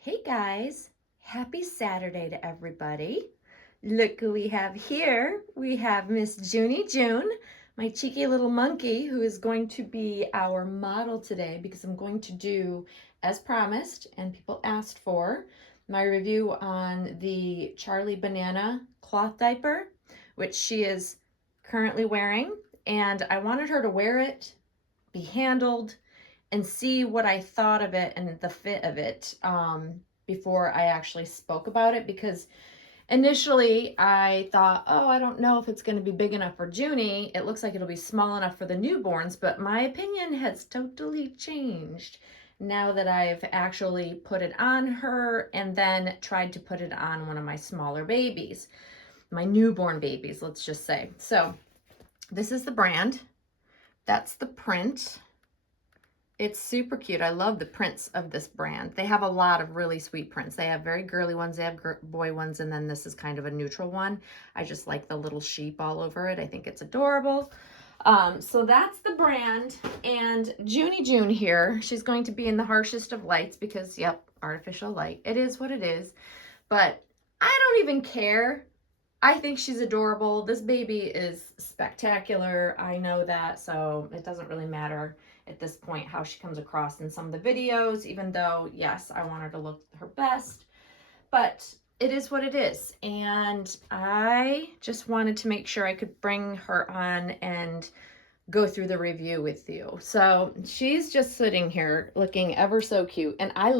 Hey guys, happy Saturday to everybody. Look who we have here. We have Miss Junie June, my cheeky little monkey who is going to be our model today because I'm going to do, as promised and people asked for, my review on the Charlie Banana cloth diaper, which she is currently wearing. And I wanted her to wear it, be handled, and see what I thought of it and the fit of it before I actually spoke about it, because initially I thought, oh, I don't know if it's going to be big enough for Junie. It looks like it'll be small enough for the newborns, but my opinion has totally changed now that I've actually put it on her and then tried to put it on one of my smaller babies, my newborn babies, let's just say. So this is the brand. That's the print. It's super cute. I love the prints of this brand. They have a lot of really sweet prints. They have very girly ones, they have boy ones, and then this is kind of a neutral one. I just like the little sheep all over it. I think it's adorable. So that's the brand. And Junie June here, she's going to be in the harshest of lights because, yep, artificial light. It is what it is. But I don't even care. I think she's adorable. This baby is spectacular. I know that, so it doesn't really matter at this point how she comes across in some of the videos, even though, yes, I want her to look her best. But it is what it is. And I just wanted to make sure I could bring her on and go through the review with you. So she's just sitting here looking ever so cute. And I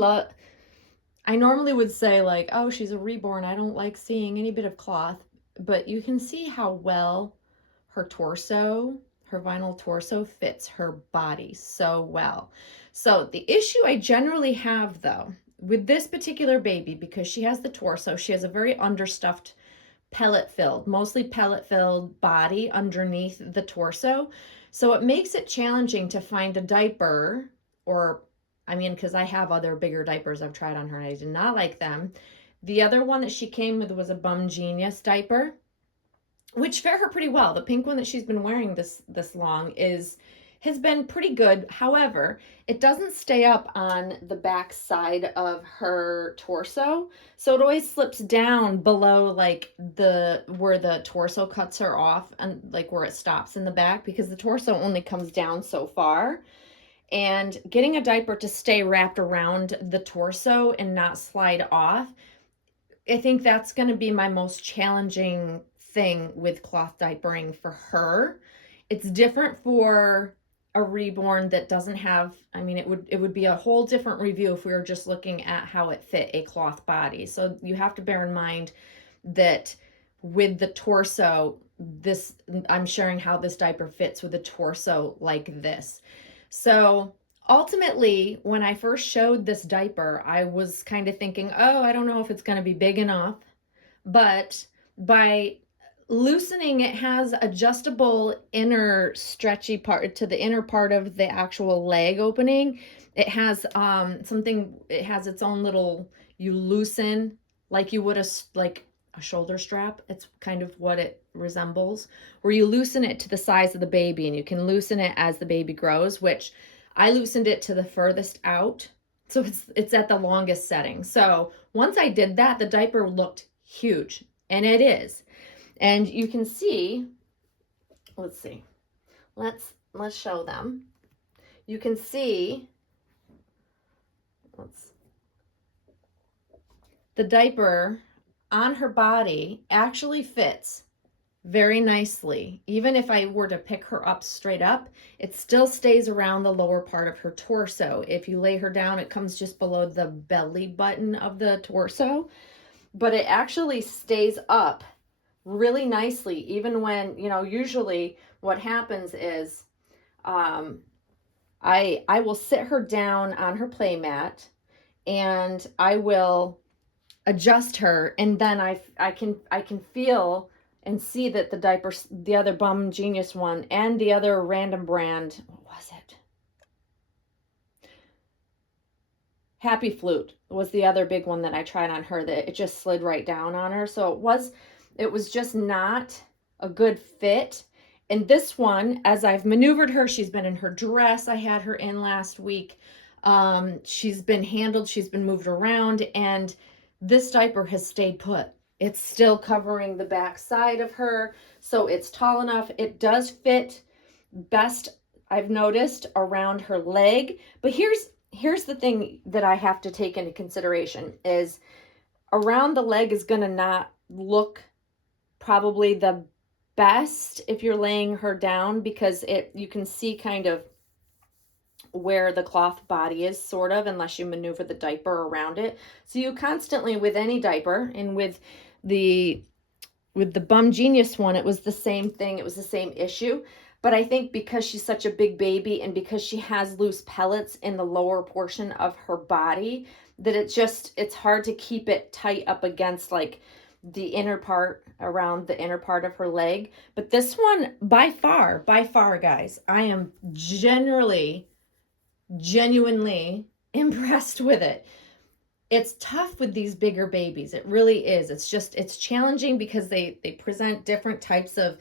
normally would say like, oh, she's a reborn. I don't like seeing any bit of cloth. But you can see how well her vinyl torso fits her body so well. So the issue I generally have though, with this particular baby, because she has the torso, she has a very understuffed mostly pellet filled body underneath the torso. So it makes it challenging to find a diaper, or because I have other bigger diapers I've tried on her and I did not like them. The other one that she came with was a Bum Genius diaper, which fit her pretty well. The pink one that she's been wearing this long has been pretty good. However, it doesn't stay up on the back side of her torso. So it always slips down below like where the torso cuts her off and like where it stops in the back, because the torso only comes down so far. And getting a diaper to stay wrapped around the torso and not slide off, I think that's going to be my most challenging thing with cloth diapering for her. It's different for a reborn that doesn't have, it would be a whole different review if we were just looking at how it fit a cloth body. So you have to bear in mind that with the torso, I'm sharing how this diaper fits with a torso like this. So ultimately, when I first showed this diaper, I was kind of thinking, oh, I don't know if it's going to be big enough. But by loosening, it has adjustable inner stretchy part to the inner part of the actual leg opening. It has it has its own little, you loosen like you would a shoulder strap. It's kind of what it resembles, where you loosen it to the size of the baby, and you can loosen it as the baby grows, which I loosened it to the furthest out. So it's at the longest setting. So once I did that, the diaper looked huge, and it is. And you can see, let's show them. You can see, the diaper on her body actually fits very nicely. Even if I were to pick her up straight up, it still stays around the lower part of her torso. If you lay her down, it comes just below the belly button of the torso, but it actually stays up really nicely, even when, usually what happens is I will sit her down on her play mat and I will adjust her, and then I can feel and see that the other Bum Genius one and the other random brand, what was it? Happy Flute was the other big one that I tried on her, that it just slid right down on her. So it was just not a good fit. And this one, as I've maneuvered her, she's been in her dress I had her in last week. She's been handled, she's been moved around, and this diaper has stayed put. It's still covering the back side of her, so it's tall enough. It does fit best, I've noticed, around her leg. But here's the thing that I have to take into consideration is around the leg is going to not look probably the best if you're laying her down, because you can see kind of where the cloth body is, sort of, unless you maneuver the diaper around it. So you constantly, with any diaper, and with the Bum Genius one, it was the same thing. It was the same issue. But I think because she's such a big baby and because she has loose pellets in the lower portion of her body, that it's hard to keep it tight up against like the inner part, around the inner part of her leg. But this one, by far, guys, I am genuinely impressed with it. It's tough with these bigger babies. It really is. It's challenging because they present different types of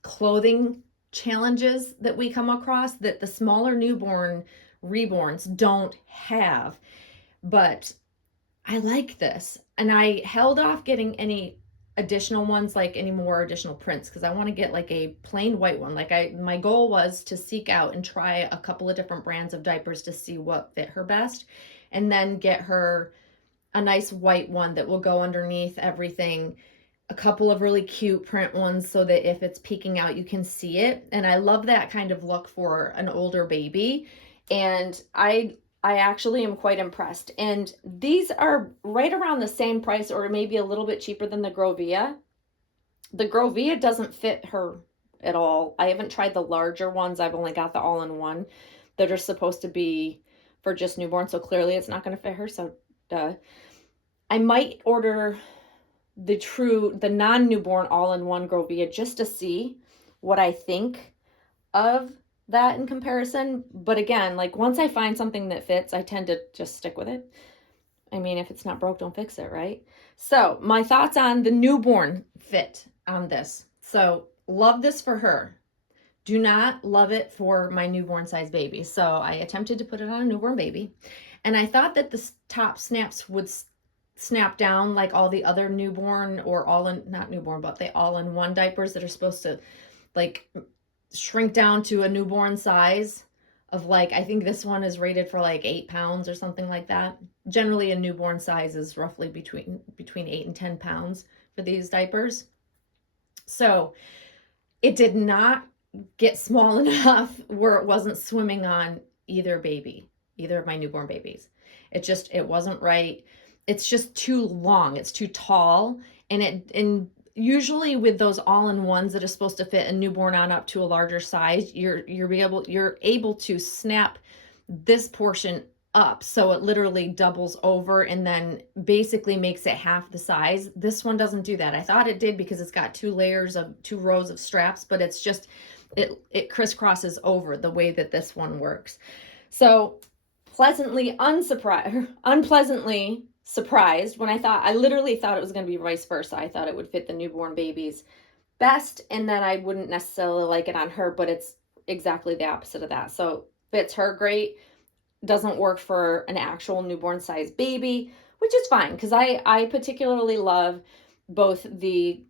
clothing challenges that we come across that the smaller reborns don't have. But I like this, and I held off getting any additional ones, like any more additional prints, because I want to get like a plain white one. My goal was to seek out and try a couple of different brands of diapers to see what fit her best, and then get her a nice white one that will go underneath everything, a couple of really cute print ones so that if it's peeking out, you can see it. And I love that kind of look for an older baby. And I actually am quite impressed. And these are right around the same price, or maybe a little bit cheaper than the Grovia. The Grovia doesn't fit her at all. I haven't tried the larger ones. I've only got the all-in-one that are supposed to be for just newborn. So clearly it's not going to fit her. So I might order the non-newborn all-in-one Grovia just to see what I think of that in comparison. But again, like once I find something that fits, I tend to just stick with it. I mean, if it's not broke, don't fix it, right? So my thoughts on the newborn fit on this. So love this for her. Do not love it for my newborn size baby. So I attempted to put it on a newborn baby, and I thought that the top snaps would snap down like all the other newborn, or not newborn, but the all-in-one diapers that are supposed to like shrink down to a newborn size of, like, I think this one is rated for like 8 pounds or something like that. Generally a newborn size is roughly between 8 and 10 pounds for these diapers. So it did not get small enough where it wasn't swimming on either of my newborn babies. It wasn't right. It's just too long. It's too tall. And usually with those all-in-ones that are supposed to fit a newborn on up to a larger size, you're able to snap this portion up so it literally doubles over and then basically makes it half the size. This one doesn't do that. I thought it did because it's got two rows of straps, but it's just it crisscrosses over the way that this one works. So unpleasantly surprised when I literally thought it was going to be vice versa. I thought it would fit the newborn babies best, and then I wouldn't necessarily like it on her, but it's exactly the opposite of that. So fits her great, doesn't work for an actual newborn size baby, which is fine, because I particularly love both the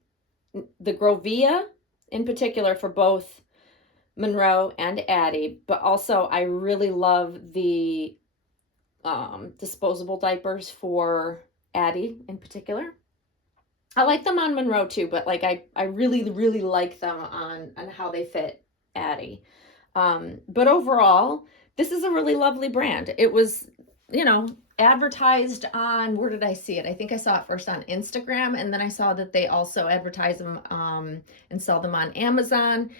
Grovia in particular for both Monroe and Addie, but also I really love the disposable diapers for Addie in particular. I like them on Monroe too, but like I really, really like them on how they fit Addie. But overall, this is a really lovely brand. It was, advertised on, where did I see it? I think I saw it first on Instagram, and then I saw that they also advertise them and sell them on Amazon.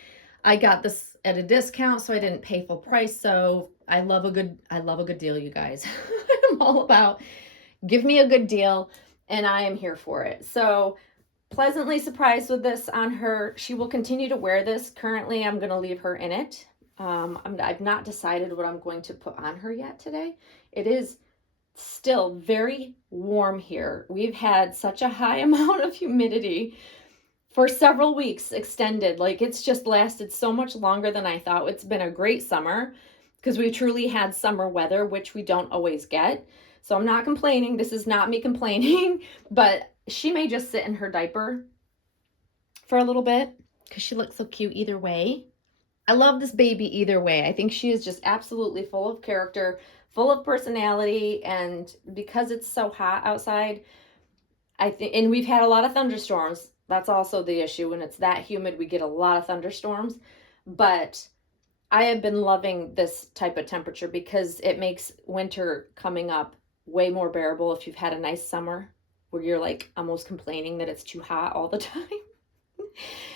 I got this at a discount, so I didn't pay full price. So I love a good deal, you guys. I'm all about give me a good deal, and I am here for it. So pleasantly surprised with this on her. She will continue to wear this. Currently, I'm going to leave her in it. I've not decided what I'm going to put on her yet today. It is still very warm here. We've had such a high amount of humidity for several weeks extended. Like, it's just lasted so much longer than I thought. It's been a great summer because we truly had summer weather, which we don't always get. So I'm not complaining. This is not me complaining, but she may just sit in her diaper for a little bit because she looks so cute either way. I love this baby either way. I think she is just absolutely full of character, full of personality, and because it's so hot outside, I think, and we've had a lot of thunderstorms. That's also the issue. When it's that humid, we get a lot of thunderstorms. But I have been loving this type of temperature because it makes winter coming up way more bearable if you've had a nice summer where you're like almost complaining that it's too hot all the time.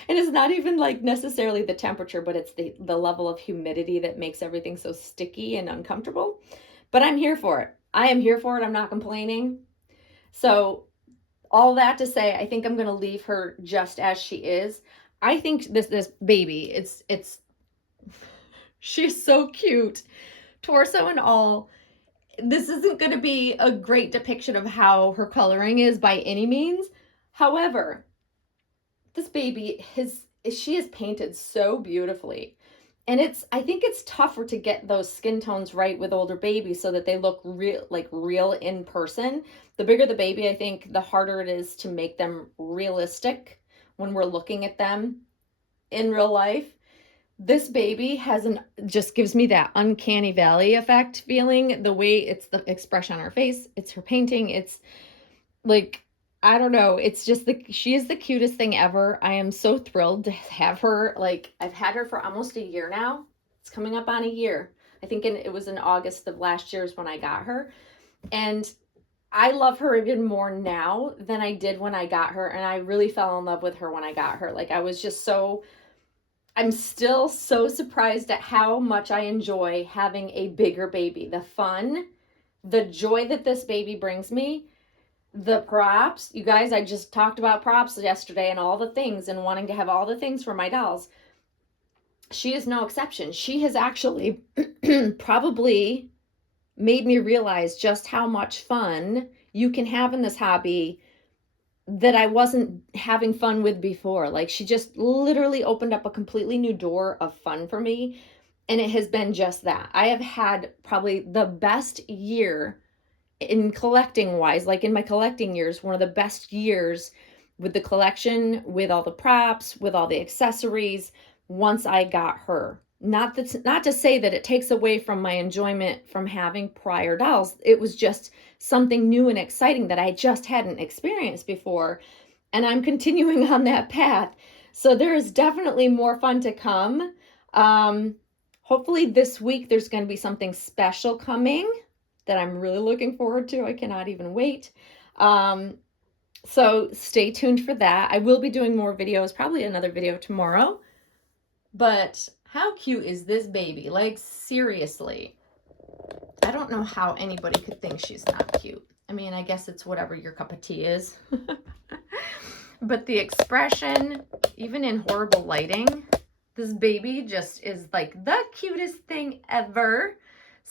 And it's not even like necessarily the temperature, but it's the level of humidity that makes everything so sticky and uncomfortable. But I'm here for it. I am here for it. I'm not complaining. So all that to say, I think I'm going to leave her just as she is. I think this baby, she's so cute, torso and all. This isn't going to be a great depiction of how her coloring is by any means. However, this baby, she is painted so beautifully. And I think it's tougher to get those skin tones right with older babies so that they look real in person. The bigger the baby, I think, the harder it is to make them realistic when we're looking at them in real life. This baby just gives me that uncanny valley effect feeling. The way it's the expression on her face, it's her painting, it's like, I don't know. It's just she is the cutest thing ever. I am so thrilled to have her. Like, I've had her for almost a year now. It's coming up on a year. I think it was in August of last year is when I got her. And I love her even more now than I did when I got her. And I really fell in love with her when I got her. Like, I'm still so surprised at how much I enjoy having a bigger baby. The fun, the joy that this baby brings me. The props, you guys, I just talked about props yesterday and all the things and wanting to have all the things for my dolls. She is no exception. She has actually probably made me realize just how much fun you can have in this hobby that I wasn't having fun with before. Like, she just literally opened up a completely new door of fun for me. And it has been just that. I have had probably the best year in collecting wise, like in my collecting years, one of the best years with the collection, with all the props, with all the accessories, once I got her. Not to say that it takes away from my enjoyment from having prior dolls. It was just something new and exciting that I just hadn't experienced before. And I'm continuing on that path. So there is definitely more fun to come. Hopefully this week there's going to be something special coming that I'm really looking forward to. I cannot even wait. So stay tuned for that. I will be doing more videos, probably another video tomorrow. But how cute is this baby? Like, seriously. I don't know how anybody could think she's not cute. I mean, I guess it's whatever your cup of tea is. But the expression, even in horrible lighting, this baby just is like the cutest thing ever.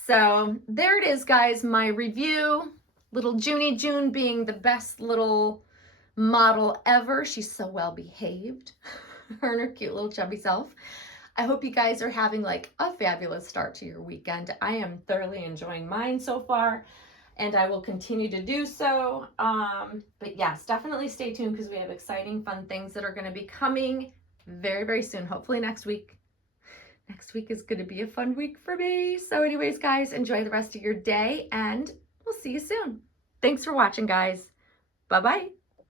So there it is, guys, my review. Little Junie June being the best little model ever. She's so well behaved. Her and her cute little chubby self. I hope you guys are having like a fabulous start to your weekend. I am thoroughly enjoying mine so far, and I will continue to do so. But yes, definitely stay tuned because we have exciting, fun things that are going to be coming very, very soon. Hopefully next week. Next week is going to be a fun week for me. So anyways, guys, enjoy the rest of your day, and we'll see you soon. Thanks for watching, guys. Bye-bye.